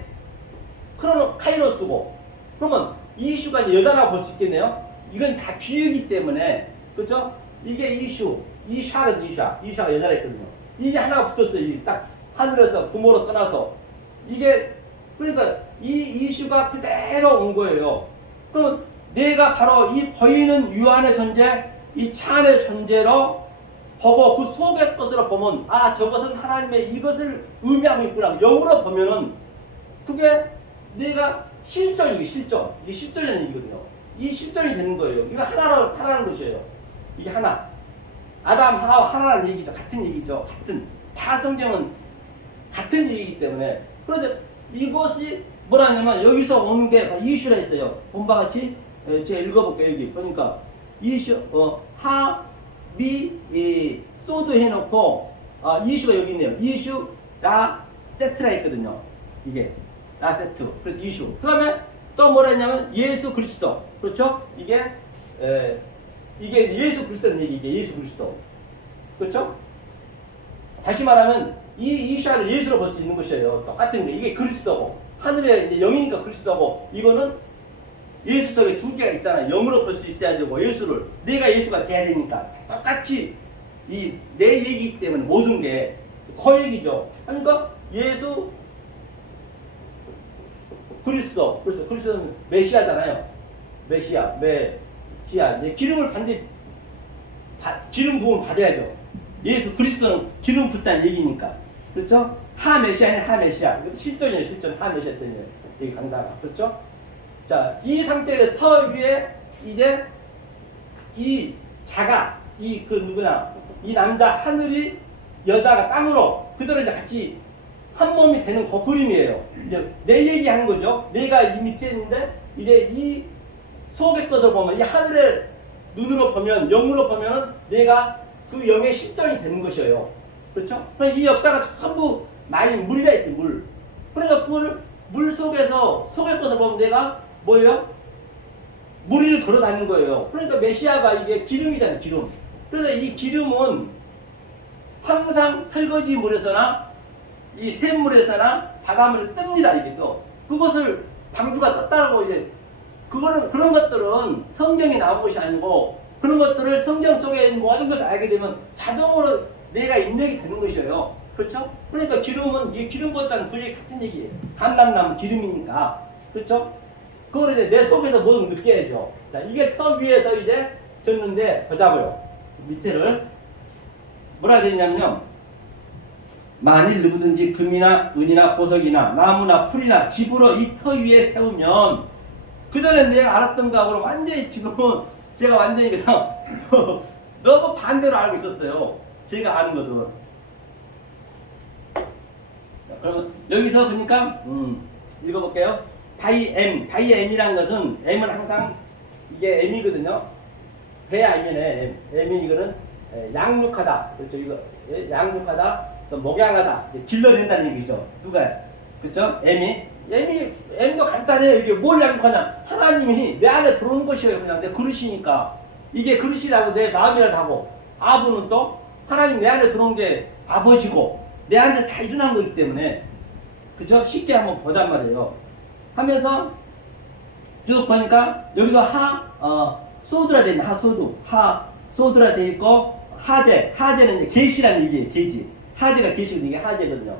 카이로스고 그러면 이 이슈가 이제 여자라고 볼 수 있겠네요. 이건 다 비유이기 때문에 그렇죠? 이게 이슈하거든요. 이슈가 여자라 했거든요. 이게 하나가 붙었어요. 딱 하늘에서 부모로 떠나서 이게 그러니까 이 이슈가 그대로 온 거예요. 그러면 내가 바로 이 보이는 유한의 존재, 이 차 안의 존재로 보고 그 속의 것으로 보면 저것은 하나님의 이것을 의미하고 있구나. 영으로 보면은 그게 내가 실존이에요. 실존. 이게 실존이라는 얘기거든요. 이 실존이 되는 거예요. 이거 하나라는 것이에요. 이게 하나. 아담, 하와 하나라는 얘기죠. 같은 얘기죠. 다 성경은 같은 얘기이기 때문에. 그런데 이것이 뭐라냐면 여기서 오는 게 이슈라 했어요. 본바 같이 제가 읽어볼게요. 여기 보니까 이슈, 소드 해놓고 이슈가 여기 있네요. 이슈, 세트라 했거든요. 이게 라세트. 그래서 이슈. 그 다음에 또 뭐라 했냐면 예수 그리스도. 그렇죠? 이게 예수 그리스도는 얘기. 이게 예수 그리스도. 그렇죠? 다시 말하면 이 이슈를 예수로 볼 수 있는 것이에요. 똑같은 게 이게 그리스도고 하늘의 영이니까 그리스도고 이거는 예수 속에 두 개가 있잖아요. 영으로 볼 수 있어야 되고 예수를 내가 예수가 돼야 되니까 똑같이 내 얘기이기 때문에 모든 게 그 얘기죠. 그러니까 예수 그리스도는 메시아잖아요. 메시아. 이제 기름을 기름 부음을 받아야죠. 예수 그리스도는 기름 붓다는 얘기니까. 그렇죠? 하 메시아냐 하 메시아. 이것도 실존이에요. 실존. 하 메시아 때문에 이 강사가. 그렇죠? 자, 이 상태에서 터 위에 이제 이 자가 이 그 누구나 이 남자 하늘이 여자가 땅으로 그대로 이제 같이 한 몸이 되는 그 그림이에요. 이제 내 얘기하는 거죠. 내가 이 밑에 있는데 이제 이 속의 것을 보면 이 하늘의 눈으로 보면 영으로 보면은 내가 그 영의 실존이 되는 것이에요. 그렇죠? 그러니까 이 역사가 전부 많이 물이라 있어요. 물. 그러니까 물 속에서 속의 것을 보면 내가 뭐예요? 무리를 걸어 다니는 거예요. 그러니까 메시아가 이게 기름이잖아요. 기름. 그래서 이 기름은 항상 설거지 물에서나 이 샘물에서나 바닷물에 뜹니다. 이게 또 그것을 방주가 떴다라고 이제 그런 것들은 성경에 나온 것이 아니고 그런 것들을 성경 속에 있는 모든 것을 알게 되면 자동으로 내가 입력이 되는 것이에요. 그렇죠? 그러니까 기름은 이 기름보다는 거의 같은 얘기예요. 감람나무 기름이니까. 그렇죠? 그걸 이제 내 속에서 모두 느껴야죠. 자, 이게 터 위에서 이제 졌는데 보자고요. 밑에를 뭐라 해야 되냐면요. 만일 누구든지 금이나 은이나 보석이나 나무나 풀이나 집으로 이 터 위에 세우면 그 전에 내가 알았던 거하고는 완전히 지금은 제가 완전히 그냥 너무 반대로 알고 있었어요. 제가 아는 것은. 그러면 여기서 그러니까 읽어볼게요. 바이 M이라는 것은 M은 항상 이게 M이거든요. 배 M이네. M이 이거는 양육하다. 그렇죠. 이거 양육하다. 또 목양하다. 길러낸다는 얘기죠. 누가? 그렇죠? M도 간단해요. 이게 뭘 양육하냐? 하나님이 내 안에 들어오는 것이에요. 그냥 내 그릇이니까. 이게 그릇이라고 내 마음이라도 하고. 아부는 또 하나님 내 안에 들어온 게 아버지고 내 안에서 다 일어난 거기 때문에 그죠? 쉽게 한번 보단 말이에요. 하면서 쭉 보니까 여기도 소드라 돼 있네. 소드라 돼 있고 하제는 이제 계시라는 얘기예요. 계시. 하제가 계시거든요. 이게 하제거든요.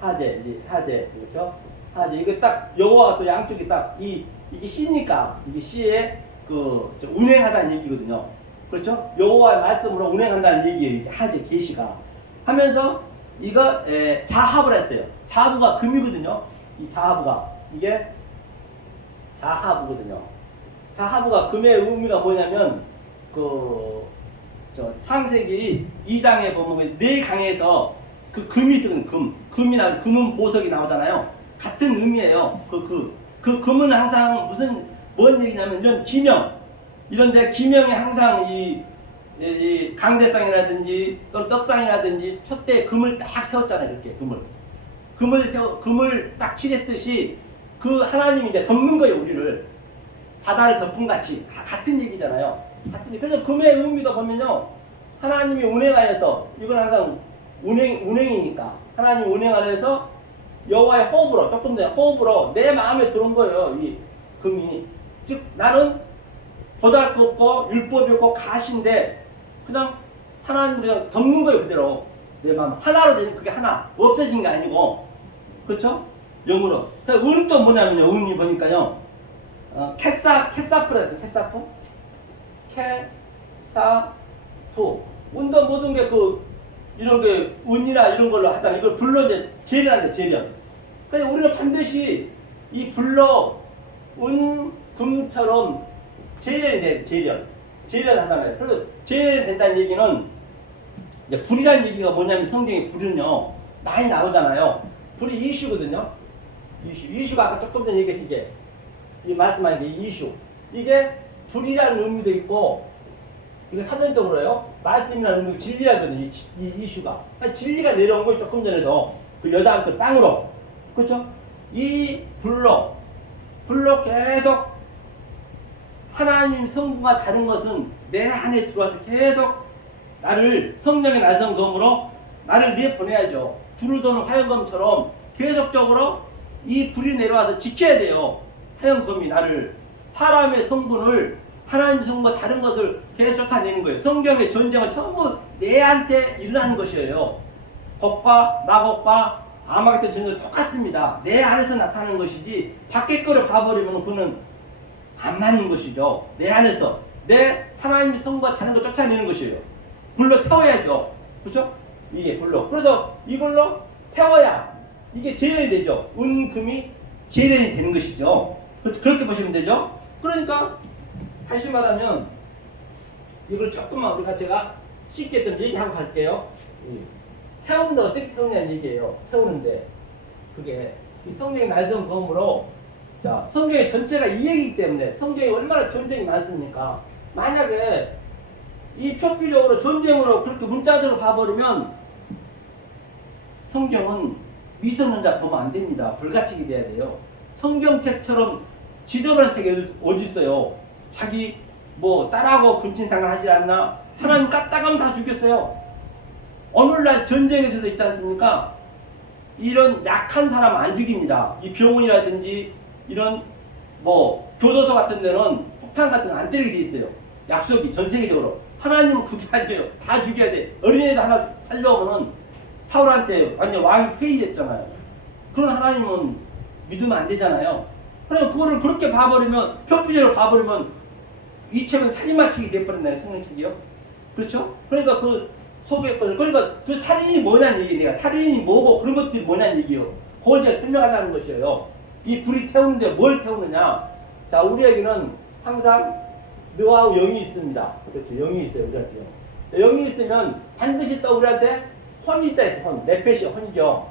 하제 그렇죠? 하제 이거 딱 여호와가 또 양쪽이 딱 이게 시니까 이게 시에 운행하다는 얘기거든요. 그렇죠? 여호와의 말씀으로 운행한다는 얘기예요. 이게 하제 계시가 하면서 이거 자하부라 했어요. 자하부가 금이거든요. 이 자하부가 이게 자하부거든요. 자하부가 금의 의미가 뭐냐면 창세기 2장에 보면 네 강에서 그 금이 있거든요. 금이나 금은 보석이 나오잖아요. 같은 의미예요. 그 금은 항상 뭔 얘기냐면 이런 기명 이런데 기명이 항상 이 강대상이라든지 또는 떡상이라든지 촛대에 금을 딱 세웠잖아요. 이렇게 금을 딱 칠했듯이 그 하나님이 이제 덮는 거예요. 우리를 바다를 덮은 같이 같은 얘기잖아요. 그래서 금의 의미도 보면요. 하나님이 운행하여서 이건 항상 운행이니까 하나님 운행하여서 여호와의 호흡으로 조금 전에 호흡으로 내 마음에 들어온 거예요. 이 금이 즉 나는 보잘것없고 율법이 없고 가시인데 그냥 하나님 그냥 덮는 거예요. 그대로 내 마음 하나로 되는 그게 하나 없어진 게 아니고 그렇죠? 영으로. 은 또 뭐냐면요. 은이 보니까요. 캐사프라 캐사프 운도 모든 게 이런 게 운이나 이런 걸로 하잖아요. 이걸 불로 이제 재련한대 재련. 그래서 우리는 반드시 이 불로 금처럼 재련이 돼. 재련하잖아요. 그래서 재련이 된다는 얘기는 이제 불이라는 얘기가 뭐냐면 성경에 불은요 많이 나오잖아요. 불이 이슈거든요. 이슈가 아까 조금 전에 얘기했던 게 이 말씀하신 게 이슈. 이게 불이라는 의미도 있고 이거 사전적으로요. 말씀이라는 의미가 진리라거든요. 이 이슈가. 진리가 내려온 걸 조금 전에도 그 여자한테 땅으로. 그렇죠? 이 불로 계속 하나님 성부가 다른 것은 내 안에 들어와서 계속 나를 성령의 날성검으로 나를 내보내야죠. 불을 도는 화염검처럼 계속적으로 이 불이 내려와서 지켜야 돼요. 화염검이 나를 사람의 성분을 하나님 성분과 다른 것을 계속 쫓아내는 거예요. 성경의 전쟁은 전부 내한테 일어나는 것이에요. 법과 마법과 아마겟돈 전쟁은 똑같습니다. 내 안에서 나타나는 것이지 밖에 거를 봐버리면 그는 안 맞는 것이죠. 내 안에서 내 하나님의 성분과 다른 걸 쫓아내는 것이에요. 불로 태워야죠. 그렇죠? 이게 불로. 그래서 이걸로 태워야 이게 재련이 되죠. 은금이 재련이 되는 것이죠. 그렇게 보시면 되죠. 그러니까 다시 말하면 이걸 조금만 우리가 제가 쉽게 좀 얘기하고 갈게요. 태우는데 어떻게 태우냐는 얘기예요. 태우는데 그게 성경의 날선 검으로, 자, 성경의 전체가 이 얘기이기 때문에, 성경이 얼마나 전쟁이 많습니까? 만약에 이 표피적으로 전쟁으로 그렇게 문자적으로 봐버리면 성경은 미성년자 보면 안 됩니다. 불가책이 돼야 돼요. 성경책처럼 지저분한 책이 어디 있어요? 자기 뭐 딸하고 근친상을 하지 않나? 하나님 까딱하면 다 죽였어요. 오늘날 전쟁에서도 있지 않습니까? 이런 약한 사람 안 죽입니다. 이 병원이라든지 이런 뭐 교도소 같은 데는 폭탄 같은 거 안 때리게 돼 있어요. 약속이 전 세계적으로. 하나님은 그게 아니에요. 다 죽여야 돼. 어린애도 하나 살려오면은 사울한테 완전 왕이 폐위됐잖아요. 그런 하나님은 믿으면 안 되잖아요. 그럼 그거를 그렇게 봐버리면, 표피적으로 봐버리면 이 책은 살인마 책이 돼버린다는 성경책이요. 그렇죠? 그러니까 그 속에 그러니까 그 살인이 뭐냐는 얘기, 내가 살인이 뭐고 그런 것들이 뭐냐는 얘기요. 그걸 제가 설명하려는 것이에요. 이 불이 태우는데 뭘 태우느냐? 자, 우리에게는 항상 너하고 영이 있습니다. 그렇죠? 영이 있어요, 우리한테요. 영이 있으면 반드시 또 우리한테 혼이 있다 했어요. 혼. 네펫이 혼이죠.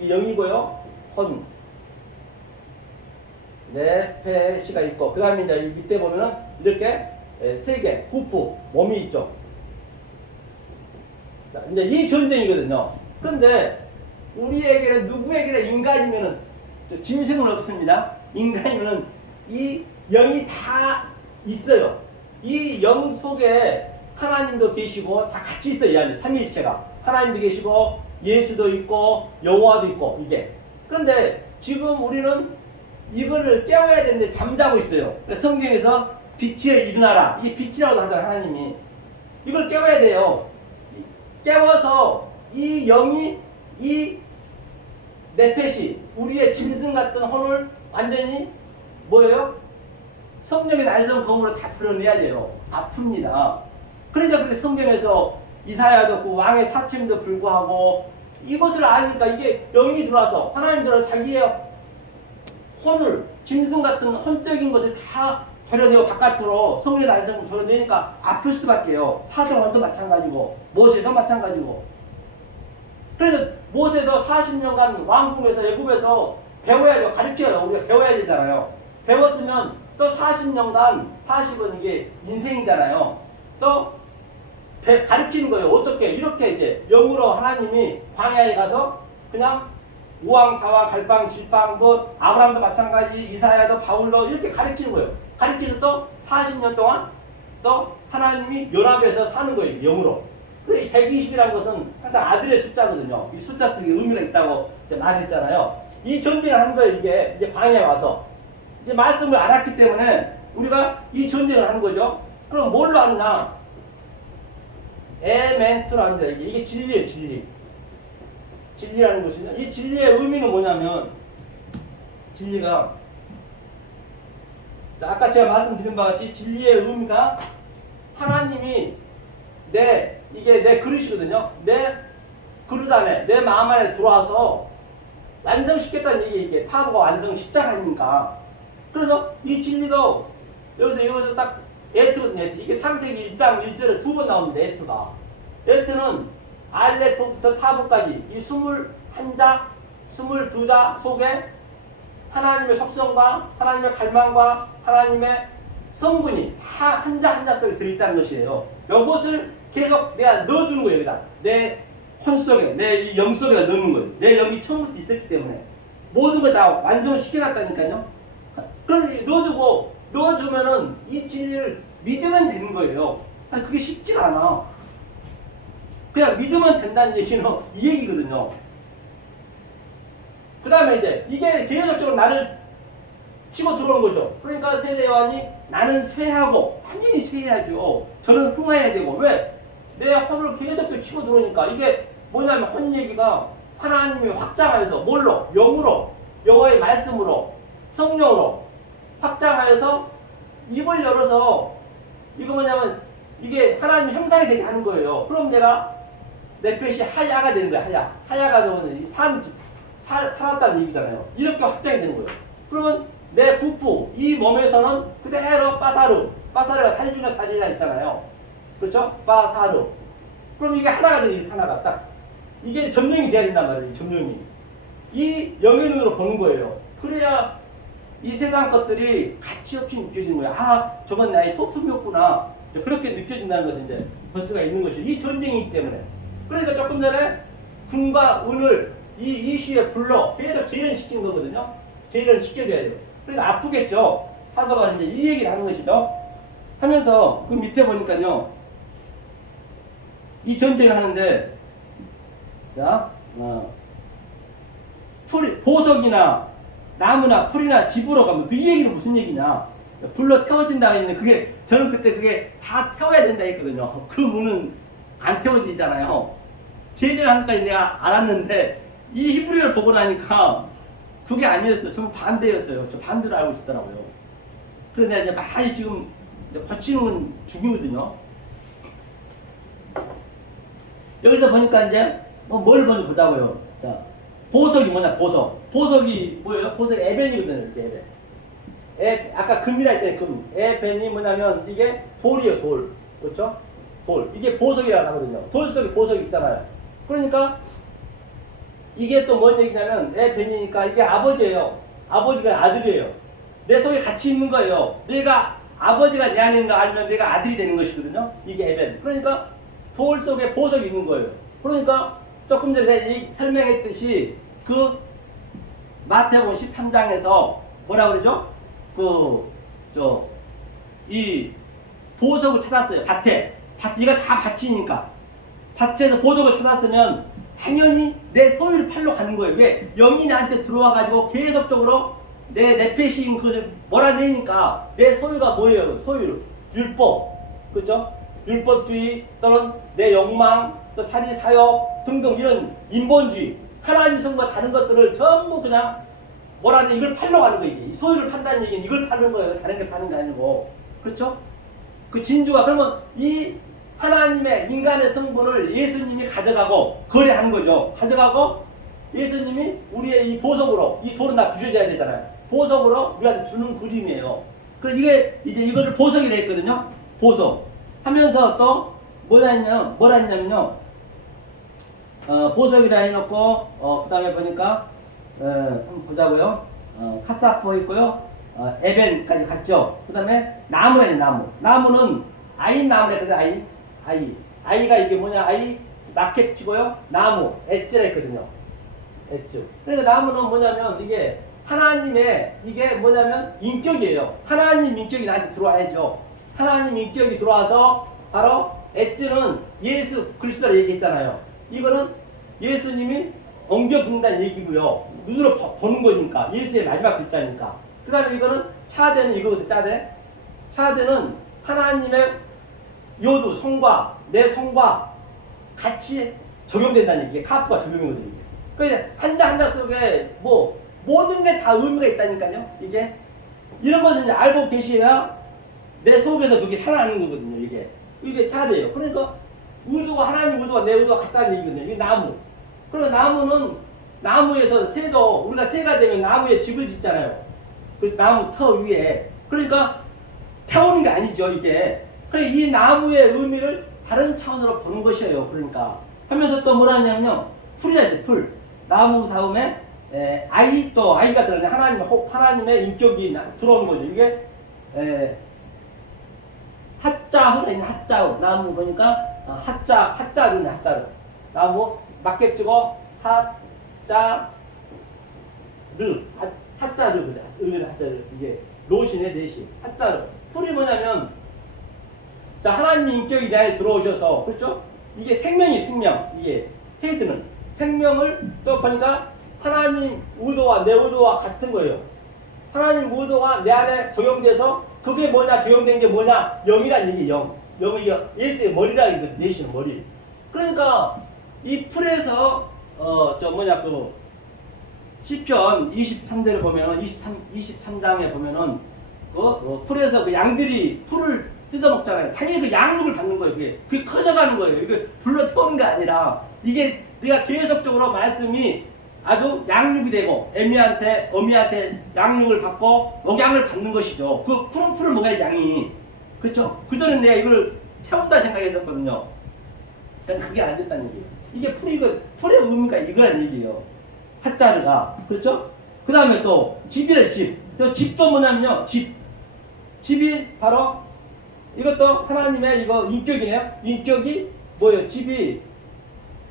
이 영이고요. 혼. 네펫이가 있고, 그 다음에 이제 밑에 보면은 이렇게 세 개, 구프, 몸이 있죠. 자, 이제 이 전쟁이거든요. 그런데 우리에게는, 누구에게나 인간이면은 짐승은 없습니다. 인간이면은 이 영이 다 있어요. 이 영 속에 하나님도 계시고 다 같이 있어요. 이 안에 삼위일체가. 하나님도 계시고 예수도 있고 여호와도 있고 이게. 그런데 지금 우리는 이거를 깨워야 되는데 잠자고 있어요. 그래서 성경에서 빛에 일어나라. 이게 빛이라고 하잖아요. 하나님이. 이걸 깨워야 돼요. 깨워서 이 영이, 이 네펫이 우리의 짐승 같은 혼을 완전히 뭐예요? 성령의 날선 검으로 다 드러내야 돼요. 아픕니다. 그러니까 그렇게 성경에서 이사야도 그 왕의 사칭도 불구하고 이것을 아니까 이게 영이 들어와서 하나님들은 자기의 혼을, 짐승 같은 혼적인 것을 다 드러내고 바깥으로 성령의 날선을 드러내니까 아플 수밖에요. 사도원도 마찬가지고 모세도 마찬가지고. 그래서 모세도 40년간 왕궁에서 애굽에서 배워야죠. 가르쳐요. 우리가 배워야 되잖아요. 배웠으면 또 40년간, 40은 이게 인생이잖아요. 또 가르치는 거예요. 어떻게? 이렇게 이제 영으로 하나님이 광야에 가서 그냥 우왕좌왕 갈팡질팡, 뭐 아브라함도 마찬가지, 이사야도 바울도 이렇게 가르치는 거예요. 가르치면서 또 40년 동안 또 하나님이 연합해서 사는 거예요. 영으로. 120이라는 것은 항상 아들의 숫자거든요. 이 숫자 쓰기 의미가 있다고 말했잖아요. 이 전쟁을 하는 거예요. 이제 광야에 와서. 이제 말씀을 알았기 때문에 우리가 이 전쟁을 하는 거죠. 그럼 뭘로 하느냐? 에멘트라는 데 이게 진리예요. 진리. 진리라는 것이죠. 이 진리의 의미는 뭐냐면, 진리가, 자, 아까 제가 말씀드린 바와 같이 진리의 의미가 하나님이 이게 내 그릇이거든요. 내 그릇 안에, 내 마음 안에 들어와서 완성시켰다는 얘기, 이게 타보가 완성 십자가 아닙니까? 그래서 이 진리도 여기서 딱 에트거든요. 에트. 이게 창세기 1장 1절에 2번 나오는데, 에트가. 에트는 알레프부터 타부까지 이 21자, 22자 속에 하나님의 속성과 하나님의 갈망과 하나님의 성분이 다 한 자 한 자 속에 들어있다는 것이에요. 이것을 계속 내가 넣어주는 거예요. 여기다. 내 혼 속에, 내 영 속에다 넣는 거예요. 내 영이 처음부터 있었기 때문에. 모든 걸 다 완성을 시켜놨다니까요. 그럼 넣어주면은 이 진리를 믿으면 되는 거예요. 그게 쉽지가 않아. 그냥 믿으면 된다는 얘기는 이 얘기거든요. 그 다음에 이제 이게 계속적으로 나를 치고 들어오는 거죠. 그러니까 세례 요한이 나는 쇠하고, 완전히 쇠해야죠. 저는 흥해야 되고. 왜? 내 혼을 계속 치고 들어오니까. 이게 뭐냐면 혼 얘기가 하나님이 확장하여서 뭘로? 영으로, 여호와의 말씀으로, 성령으로 확장하여서 입을 열어서, 이거 뭐냐면 이게 하나님 형상이 되게 하는 거예요. 그럼 내가 넷펫이 하야가 되는 거야. 하야가 되면 살았다는 얘기잖아요. 이렇게 확장이 되는 거예요. 그러면 내 부푸 이 몸에서는 그대로 빠사르가 살 중에 살이라 했잖아요. 그렇죠? 빠사르. 그럼 이게 하나가 되는 하나가 딱 이게 점령이 돼야 된단 말이에요. 점령이 이 영의 눈으로 보는 거예요. 그래야 이 세상 것들이 가치 없이 느껴지는 거야. 아, 저건 나의 소품이었구나. 그렇게 느껴진다는 것이 이제 볼 수가 있는 것이죠. 이 전쟁이기 때문에. 그러니까 조금 전에 금과 은을 이 이슈에 불러 계속 재련시키는 거거든요. 재련시켜줘야 돼요. 그러니까 아프겠죠. 사도가 이제 이 얘기를 하는 것이죠. 하면서 그 밑에 보니까요. 이 전쟁을 하는데 자, 보석이나 나무나 풀이나 집으로 가면 그 이 얘기는 무슨 얘기냐? 불로 태워진다 했는데 그게 저는 그때 그게 다 태워야 된다 했거든요. 그 문은 안 태워지잖아요. 제일 한까지 내가 알았는데 이 히브리어를 보고 나니까 그게 아니었어요. 좀 반대였어요. 저 반대로 알고 있었더라고요. 그래서 내가 이제 많이 지금 거치는 건 중이거든요. 여기서 보니까 이제 뭘 먼저 보자고요. 자, 보석이 뭐냐? 보석이 뭐예요? 보석이 에벤이거든요. 이렇게 에벤. 아까 금이라 했잖아요. 금. 에벤이 뭐냐면 이게 돌이에요. 돌. 그렇죠? 돌. 이게 보석이라고 하거든요. 돌 속에 보석이 있잖아요. 그러니까 이게 또 뭔 얘기냐면 에벤이니까 이게 아버지예요. 아버지가 아들이에요. 내 속에 같이 있는 거예요. 내가 아버지가 내 안에 있는 거 알면 내가 아들이 되는 것이거든요. 이게 에벤. 그러니까 돌 속에 보석이 있는 거예요. 그러니까 조금 전에 설명했듯이 그 마태복음 13장에서 뭐라 그러죠? 이 보석을 찾았어요. 이거 다 밭이니까. 밭에서 보석을 찾았으면 당연히 내 소유를 팔러 가는 거예요. 왜? 영이 나한테 들어와가지고 계속적으로 내 넷펫인 그것을 몰아내니까 내 소유가 뭐예요? 소유를. 율법. 그죠? 율법주의 또는 내 욕망, 또 살인, 사욕 등등 이런 인본주의, 하나님 성과 다른 것들을 전부 그냥 뭐라는 이걸 팔러 가는 거예요. 이 소유를 판다는 얘기는 이걸 파는 거예요. 다른 게 파는 게 아니고. 그렇죠? 그 진주가 그러면 이 하나님의 인간의 성분을 예수님이 가져가고 거래하는 거죠. 가져가고 예수님이 우리의 이 보석으로 이 돌은 다 부셔져야 되잖아요. 보석으로 우리한테 주는 그림이에요. 그래서 이게 이제 이거를 보석이라 했거든요. 보석. 하면서 또 뭐라 했냐면요. 보석이라 해놓고 그 다음에 보니까 한번 보자고요. 카사포 있고요. 에벤까지 갔죠. 그 다음에 나무라 나무는 아이 나무라 했거든요. 아이가 이게 뭐냐? 아이 낙엽치고요. 나무 엣즈라 했거든요. 엣즈. 그러니까 나무는 뭐냐면 이게 하나님의 이게 뭐냐면 인격이에요. 하나님 인격이 나한테 들어와야죠. 하나님 인격이 들어와서 바로 엣즈는 예수 그리스도를 얘기했잖아요. 이거는 예수님이 엉겨붙는다는 얘기고요. 눈으로 보는 거니까 예수의 마지막 글자니까. 그 다음에 이거는 차대는 이거거든. 차대는 하나님의 요두 성과 내 성과 같이 적용된다는 얘기. 카프가 적용이거든요. 그러니까 한자 한자 속에 뭐 모든 게 다 의미가 있다니까요. 이게 이런 것을 이제 알고 계셔야 내 속에서 그게 살아나는 거거든요. 이게 차대예요. 그러니까 의도가 하나님 의도가 내 의도가 같다는 얘기거든요. 이게 나무. 그리고 나무는 나무에서 새도 우리가 새가 되면 나무에 집을 짓잖아요. 그 나무 터 위에. 그러니까 태우는 게 아니죠. 이게. 그래 이 나무의 의미를 다른 차원으로 보는 것이에요. 그러니까 하면서 또 뭐라 하냐면요. 풀이라 했어요. 풀. 나무 다음에 아이가 들어가네. 하나님의 인격이 들어오는 거죠. 이게 하자흐라 있는 하자흐. 나무 보니까 하자르네. 하자르. 나무 막ẹp 찍어 하자르. 하자르 그래. 하자르. 이게 로시네 넷이. 하자르. 풀이 뭐냐면 자 하나님 인격이 내 안에 들어오셔서 그렇죠? 이게 생명이 생명. 이게 헤드는 생명을 또 보니까 하나님 의도와 내 의도와 같은 거예요. 하나님 의도가 내 안에 적용돼서 그게 뭐냐 적용된 게 뭐냐 영이란 얘기예요. 영이 예수의 머리라 이거든. 내시는 머리. 그러니까 이 풀에서 시편 23절에 보면은 23장에 보면은 풀에서 그 양들이 풀을 뜯어먹잖아요. 당연히 그 양육을 받는 거예요. 그게 커져가는 거예요. 이게 불러 태우는 게 아니라 이게 내가 계속적으로 말씀이 아주 양육이 되고 어미한테 양육을 받고 억양을 받는 것이죠. 그 푸른푸른 먹어야 양이. 그렇죠? 그전에 내가 이걸 태운다 생각했었거든요. 그러니까 그게 안 됐다는 얘기예요. 이게 풀의 의미가 이거란 얘기예요. 핫자르가. 그렇죠? 그 다음에 또 집이래, 집. 또 집도 뭐냐면요. 집이 바로 이것도 하나님의 이거 인격이네요. 인격이 뭐예요? 집이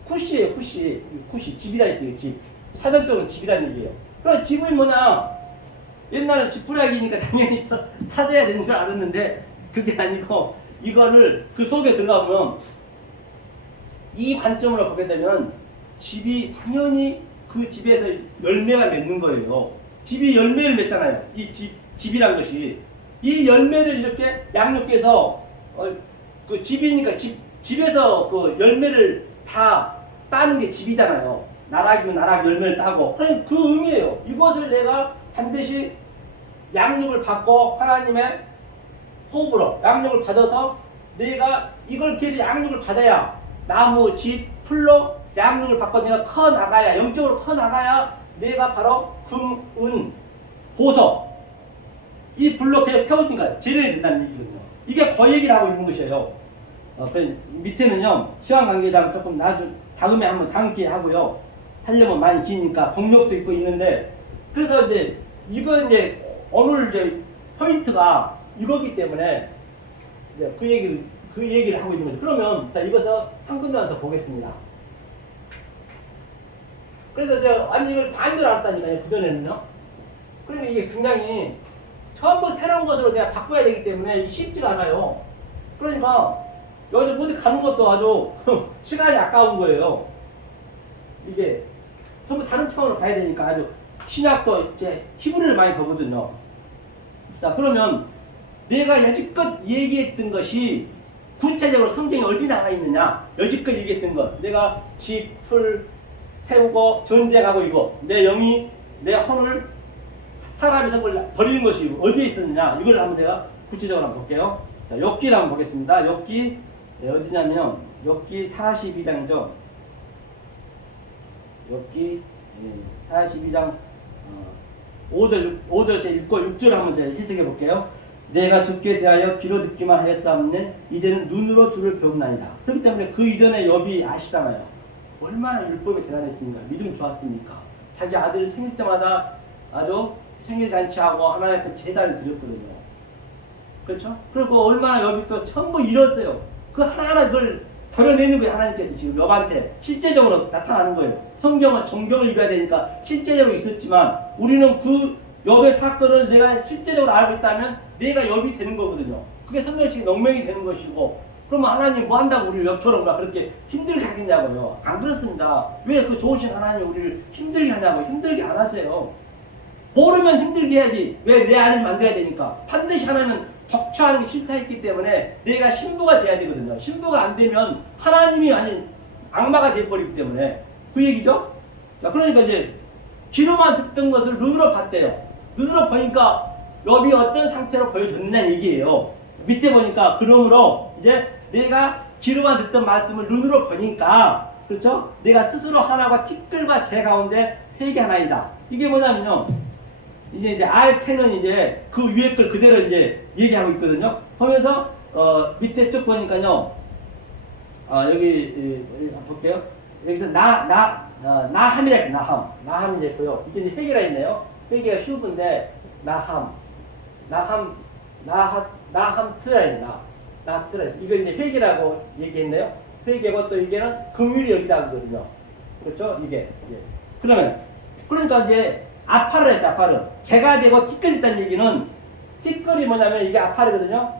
쿠시예요, 쿠시. 집이라 했어요, 집. 사전적으로 집이라는 얘기예요. 그럼 집은 뭐냐? 옛날엔 지푸라기니까 당연히 타져야 되는 줄 알았는데 그게 아니고 이거를 그 속에 들어가면 이 관점으로 보게 되면 집이 당연히 그 집에서 열매가 맺는 거예요. 집이 열매를 맺잖아요. 이 집이란 것이. 이 열매를 이렇게 양육해서 그 집이니까 집에서 그 열매를 다 따는 게 집이잖아요. 나락이면 나락 열매를 따고. 그럼 그 의미예요. 이것을 내가 반드시 양육을 받고 하나님의 호흡으로 양육을 받아서 내가 이걸 계속 양육을 받아야 나무, 집, 풀로 양육을 받고 내가 커 나가야 영적으로 커 나가야 내가 바로 금, 은, 보석 이 불로 계속 태우니까 재련이 된다는 얘기거든요. 이게 거얘기를 하고 있는 것이에요. 그 밑에는요 시간 관계상 조금 다음에 한번 담게 하고요. 하려면 많이 기니까 공력도 있고 있는데 그래서 이제 이거 이제 오늘 이제 포인트가 이거기 때문에 이제 그 얘기를 하고 있는 거죠. 그러면 자 이것을 한 군데만 더 보겠습니다. 그래서 이제 완전 이걸 반대로 알았다니까요. 그전에는요. 그러면 이게 굉장히 전부 새로운 것으로 내가 바꿔야 되기 때문에 쉽지가 않아요. 그러니까 여기서 어디 가는 것도 아주 시간이 아까운 거예요. 이게 전부 다른 차원으로 가야 되니까 아주 신약도 이제 히브리를 많이 보거든요. 자 그러면 내가 여지껏 얘기했던 것이 구체적으로 성경에 어디 나와 있느냐? 여지껏 얘기했던 것. 내가 집, 풀, 세우고 전쟁하고 이거. 내 영이 내 혼을 사람의 성을 버리는 것이 어디에 있었느냐? 이걸 한번 내가 구체적으로 한번 볼게요. 자, 욥기를 한번 보겠습니다. 욥기 어디냐면 욥기 42장이죠. 욥기 42장 5절 제 읽고 6절 한번 제가 해석해 볼게요. 내가 죽게 대하여 귀로 듣기만 하였사옵네 이제는 눈으로 주를 배움나이다. 그렇기 때문에 그 이전에 욥이 아시잖아요. 얼마나 율법이 대단했습니까? 믿음 좋았습니까? 자기 아들 생일 때마다 아주 생일 잔치하고 하나님 앞에 제단을 드렸거든요. 그렇죠? 그리고 얼마나 욥이 또 전부 잃었어요. 그 하나하나 그걸 덜어내는 거예요. 하나님께서 지금 욥한테 실제적으로 나타나는 거예요. 성경은 정경을 읽어야 되니까 실제적으로 있었지만 우리는 그 욥의 사건을 내가 실제적으로 알고 있다면 내가 욥이 되는 거거든요. 그게 성경식 명명이 되는 것이고 그러면 하나님 뭐 한다고 우리를 욥처럼 막 그렇게 힘들게 하겠냐고요. 안 그렇습니다. 왜 그 좋으신 하나님 우리를 힘들게 하냐고. 힘들게 안 하세요. 모르면 힘들게 해야지. 왜 내 아들 만들어야 되니까. 반드시 하나님은 덕취하는 게 싫다 했기 때문에 내가 신부가 돼야 되거든요. 신부가 안 되면 하나님이 아닌 악마가 되어버리기 때문에 그 얘기죠. 자, 그러니까 이제 귀로만 듣던 것을 눈으로 봤대요. 눈으로 보니까 욥이 어떤 상태로 보여줬느냐는 얘기예요. 밑에 보니까 그러므로 이제 내가 귀로만 듣던 말씀을 눈으로 보니까 그렇죠? 내가 스스로 하나가 티끌과 재 가운데 회개하나이다. 이게 뭐냐면요. 이제 알테는 이제 그 위에 걸 그대로 이제 얘기하고 있거든요. 보면서 밑에 쭉 보니까요. 여기 볼게요. 여기서 나함이래. 나함이 있고요. 이게 이제 회개가 있네요. 회개가 쉬운데 나함트라 이거 이제 회개라고 얘기했네요. 회개고 또 이게는 긍휼이 여기다 하거든요. 그렇죠? 이게. 그러니까 이제 아파르 했어요. 아파르. 재가 되고 티끌이 있다는 얘기는 티끌이 뭐냐면 이게 아파르거든요.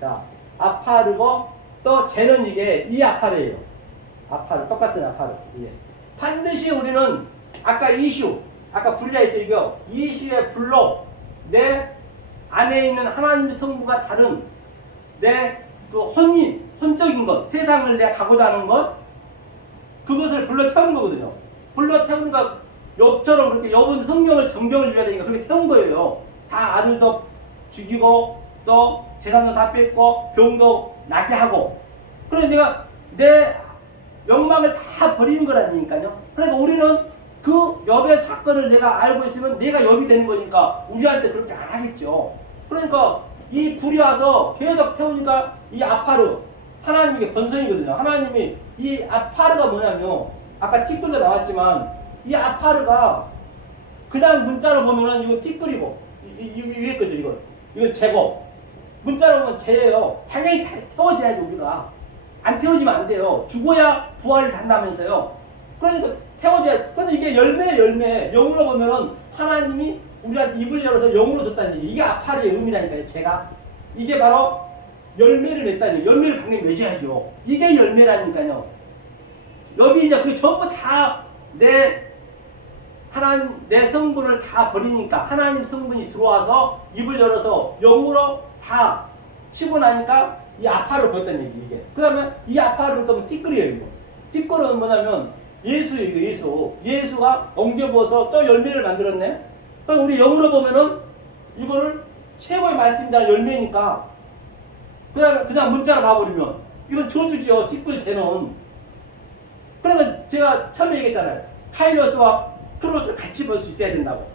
자, 아파르고 또 재는 이게 이 아파르예요. 아파르 똑같은 아파르. 이게. 반드시 우리는 아까 아까 불이라 했죠. 이거 이슈의 불로 내 안에 있는 하나님의 성부가 다른 내 그 혼적인 것, 세상을 내가 가고자 하는 것, 그것을 불러 태우는 거거든요. 불러 태우는 거, 욥처럼 그렇게 욥은 정경을 읽어야 되니까 그렇게 태운 거예요. 다 아들도 죽이고, 또 재산도 다 뺏고, 병도 나게 하고. 그래서 내가 내 욕망을 다 버리는 거라니까요. 그러니까 우리는 그 욥의 사건을 내가 알고 있으면 내가 욥이 되는 거니까 우리한테 그렇게 안 하겠죠. 그러니까 이 불이 와서 계속 태우니까 이 아파르, 하나님의 번성이거든요. 하나님이 이 아파르가 뭐냐면 아까 티끌도 나왔지만 이 아파르가 그냥 문자로 보면은 이거 티끌이고 이 위에 거죠. 이건 재고, 문자로 보면 재예요. 당연히 태워져야지. 우리가 안 태워지면 안 돼요. 죽어야 부활을 한다면서요. 그러니까 태워져야. 근데 이게 열매 영으로 보면은 하나님이 우리한테 입을 열어서 영으로 줬다는 얘기. 이게 아파르의 의미라니까요. 제가 이게 바로 열매를 맺다는 얘기. 열매를 당연히 맺어야죠. 이게 열매라니까요. 여기 이제 그 전부 다 내 성분을 다 버리니까 하나님 성분이 들어와서 입을 열어서 영으로 다 치고 나니까 이 아파를 보였다는 얘기. 이게 그 다음에 이 아파를 또 티끌이에요. 이거 티끌은 뭐냐면 예수예요. 예수가 엉겨부어서 또 열매를 만들었네. 그러니까 우리 영으로 보면은 이거를 최고의 말씀이다 열매니까 그다음 문자로 봐버리면 이건 저주죠. 티끌 쟤는. 그러면 제가 처음에 얘기했잖아요. 카이로스와 크로스를 같이 볼 수 있어야 된다고.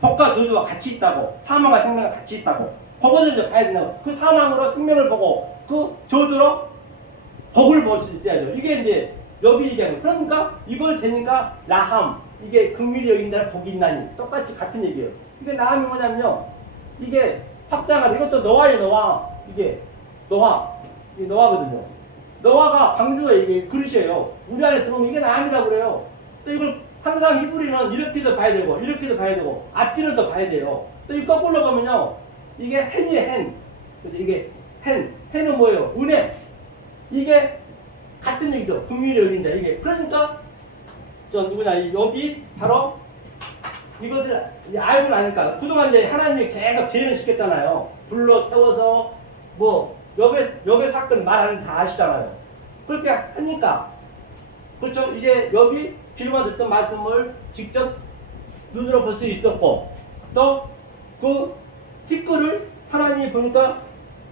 복과 저주와 같이 있다고. 사망과 생명과 같이 있다고. 그거를 이제 봐야 된다고. 그 사망으로 생명을 보고 그 저주로 복을 볼 수 있어야죠. 이게 이제 욥이 얘기하는 거예요. 그러니까 이걸 되니까 라함, 이게 긍휼히 여긴다는 복이 있나니 똑같이 같은 얘기예요. 이게 라함이 뭐냐면요. 이게 확장하다. 이것도 노아예요. 노아. 이게 노아거든요. 노아가 방주가 이게 그릇이에요. 우리 안에 들어오면 이게 라함이라고 그래요. 또 이걸 항상 히브리는 이렇게도 봐야 되고 이렇게도 봐야 되고 앞뒤를 더 봐야 돼요. 또 이 거꾸로 보면요. 이게 hen이에요. hen. 이게 hen은 뭐예요? 은혜. 이게 같은 얘기죠. 긍휼히 여긴다. 이게 그러니까 이 욥이 바로 이것을 알고 나니까 그동안 이제 하나님이 계속 죄를 시켰잖아요. 불로 태워서 뭐 욥의 사건 말하는 다 아시잖아요. 그렇게 하니까 그렇죠. 이제 욥이 귀로만 듣던 말씀을 직접 눈으로 볼 수 있었고 또 그 티끌을 하나님이 보니까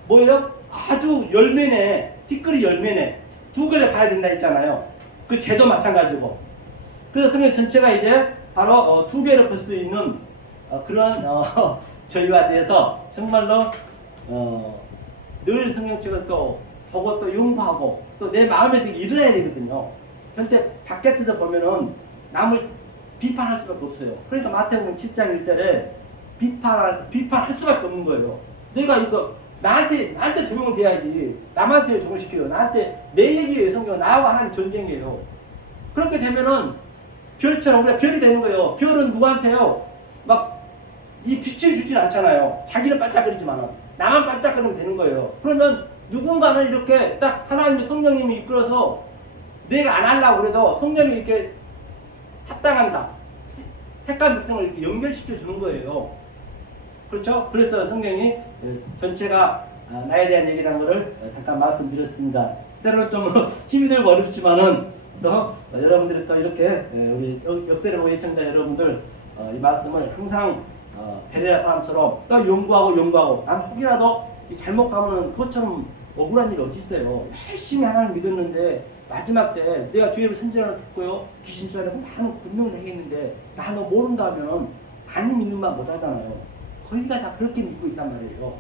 뭐예요? 아주 열매네. 티끌이 열매네. 두 개를 봐야 된다 했잖아요. 그 죄도 마찬가지고. 그래서 성경 전체가 이제 바로 두 개를 볼 수 있는 그런 저희와 대해서 정말로 늘 성경책을 또 보고 또 연구하고 또 내 마음에서 일어나야 되거든요. 그런데 바깥에서 보면은 남을 비판할 수밖에 없어요. 그러니까 마태복음 7장 1절에 비판할 수밖에 없는 거예요. 내가 이거 나한테 적용은 돼야지. 남한테 왜 적용시켜요? 나한테 내 얘기예요. 성경은 나하고 하나님 전쟁이에요. 그렇게 되면은 별처럼 우리가 별이 되는 거예요. 별은 누구한테요? 막 이 빛을 주진 않잖아요. 자기는 반짝거리지만은 나만 반짝거리면 되는 거예요. 그러면 누군가는 이렇게 딱 하나님의 성령님이 이끌어서 내가 안 하려고 그래도 성령이 이렇게 합당한다. 택한 백성을 이렇게 연결시켜 주는 거예요. 그렇죠? 그래서 성경이 전체가 나에 대한 얘기라는 것을 잠깐 말씀드렸습니다. 때로는 좀 힘이 들고 어렵지만은 또 여러분들이 또 이렇게 우리 역세례보 예청자 여러분들 이 말씀을 항상 베레아 사람처럼 또 연구하고 난 혹이라도 잘못 가면은 그것처럼 억울한 일이 어디 있어요. 열심히 하나님 믿었는데 마지막 때 내가 주의 선전을 듣고요 귀신 쫓아내고 많은 권능을 하겠는데 나 너 모른다면 많이 믿는만 못하잖아요. 거기가 다 그렇게 믿고 있단 말이에요.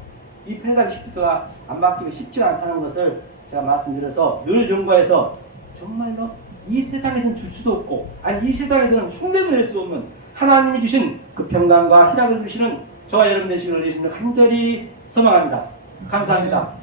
이 페르가모 십자가 안 맡기기 쉽지가 않다는 것을 제가 말씀드려서 늘 연구해서 정말로 이 세상에서는 줄 수도 없고 아니 이 세상에서는 흉내도 낼 수 없는 하나님이 주신 그 평강과 희락을 주시는 저와 여러분 되시기를 예수님을 간절히 소망합니다. 감사합니다.